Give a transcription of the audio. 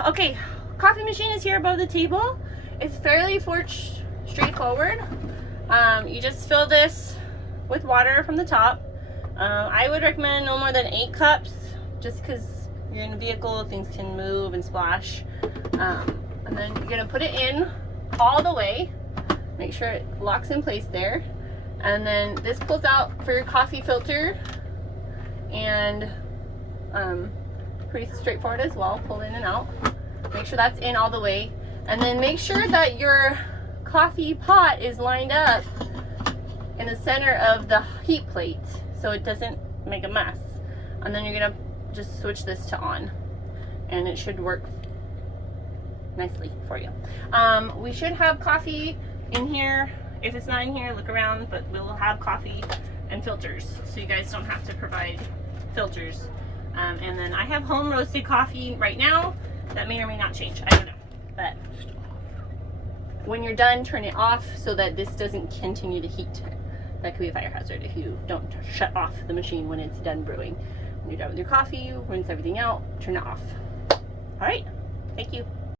Okay, coffee machine is here above the table. It's fairly straightforward. You just fill this with water from the top. I would recommend no more than 8 cups, just because you're in a vehicle, things can move and splash. And then you're gonna put it in all the way. Make sure it locks in place there. And then this pulls out for your coffee filter, and pretty straightforward as well. Pull in and out. Make sure that's in all the way. And then make sure that your coffee pot is lined up in the center of the heat plate so it doesn't make a mess. And then you're gonna just switch this to on, and it should work nicely for you. We should have coffee in here. If it's not in here, look around, but we'll have coffee and filters, so you guys don't have to provide filters. And then I have home roasted coffee right now. That may or may not change, I don't know. But when you're done, turn it off so that this doesn't continue to heat. That could be a fire hazard if you don't shut off the machine when it's done brewing. When you're done with your coffee, rinse everything out, turn it off. All right, thank you.